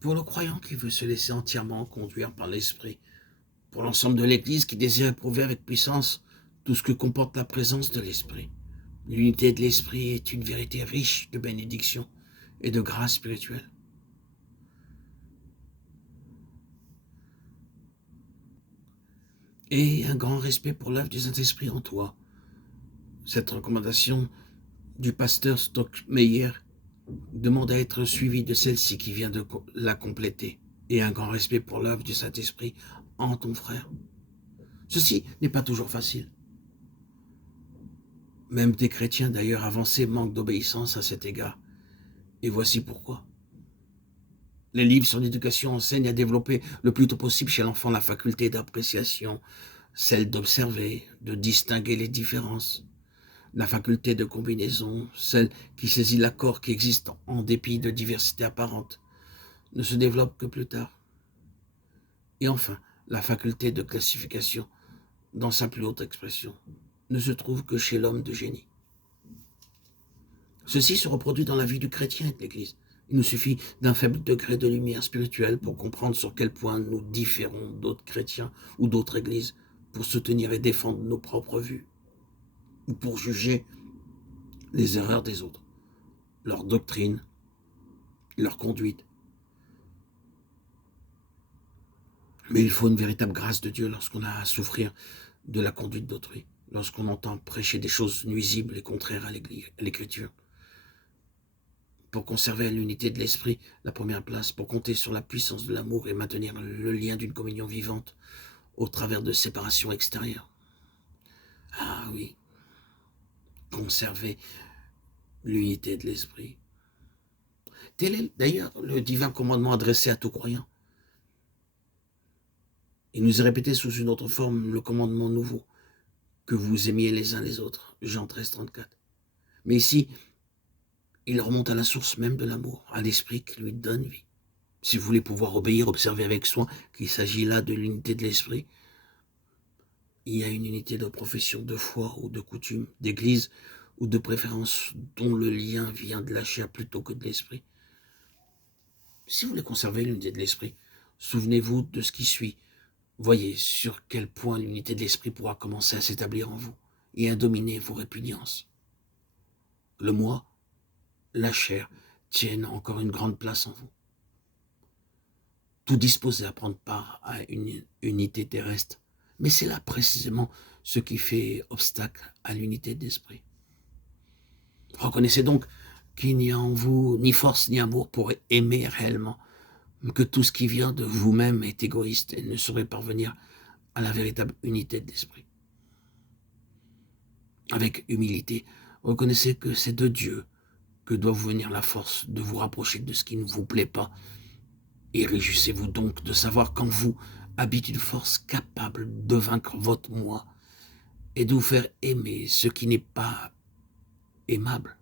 Pour le croyant qui veut se laisser entièrement conduire par l'Esprit, pour l'ensemble de l'Église qui désire éprouver avec puissance tout ce que comporte la présence de l'Esprit. L'unité de l'Esprit est une vérité riche de bénédiction et de grâce spirituelle. Et un grand respect pour l'œuvre du Saint-Esprit en toi. Cette recommandation du pasteur Stockmeyer demande à être suivie de celle-ci qui vient de la compléter. Et un grand respect pour l'œuvre du Saint-Esprit en ton frère. Ceci n'est pas toujours facile. Même des chrétiens d'ailleurs avancés manquent d'obéissance à cet égard. Et voici pourquoi. Les livres sur l'éducation enseignent à développer le plus tôt possible chez l'enfant la faculté d'appréciation, celle d'observer, de distinguer les différences, la faculté de combinaison, celle qui saisit l'accord qui existe en dépit de diversité apparente, ne se développe que plus tard. Et enfin, la faculté de classification, dans sa plus haute expression, ne se trouve que chez l'homme de génie. Ceci se reproduit dans la vie du chrétien et de l'Église. Il nous suffit d'un faible degré de lumière spirituelle pour comprendre sur quel point nous différons d'autres chrétiens ou d'autres églises, pour soutenir et défendre nos propres vues, ou pour juger les erreurs des autres, leur doctrine, leur conduite. Mais il faut une véritable grâce de Dieu lorsqu'on a à souffrir de la conduite d'autrui, lorsqu'on entend prêcher des choses nuisibles et contraires à l'Écriture. Pour conserver l'unité de l'esprit, la première place, pour compter sur la puissance de l'amour et maintenir le lien d'une communion vivante au travers de séparations extérieures. Ah oui, conserver l'unité de l'esprit. Tel est d'ailleurs le divin commandement adressé à tout croyant. Il nous est répété sous une autre forme le commandement nouveau, que vous aimiez les uns les autres, Jean 13, 34. Mais ici, il remonte à la source même de l'amour, à l'esprit qui lui donne vie. Si vous voulez pouvoir obéir, observez avec soin qu'il s'agit là de l'unité de l'esprit. Il y a une unité de profession, de foi ou de coutume, d'église ou de préférence dont le lien vient de la chair plutôt que de l'esprit. Si vous voulez conserver l'unité de l'esprit, souvenez-vous de ce qui suit. Voyez sur quel point l'unité de l'esprit pourra commencer à s'établir en vous et à dominer vos répugnances. Le moi, la chair, tiennent encore une grande place en vous. Tout disposé à prendre part à une unité terrestre. Mais c'est là précisément ce qui fait obstacle à l'unité d'esprit. Reconnaissez donc qu'il n'y a en vous ni force ni amour pour aimer réellement, que tout ce qui vient de vous-même est égoïste et ne saurait parvenir à la véritable unité d'esprit. Avec humilité, reconnaissez que c'est de Dieu que doit vous venir la force de vous rapprocher de ce qui ne vous plaît pas. Et réjouissez-vous donc de savoir qu'en vous habite une force capable de vaincre votre moi et de vous faire aimer ce qui n'est pas aimable.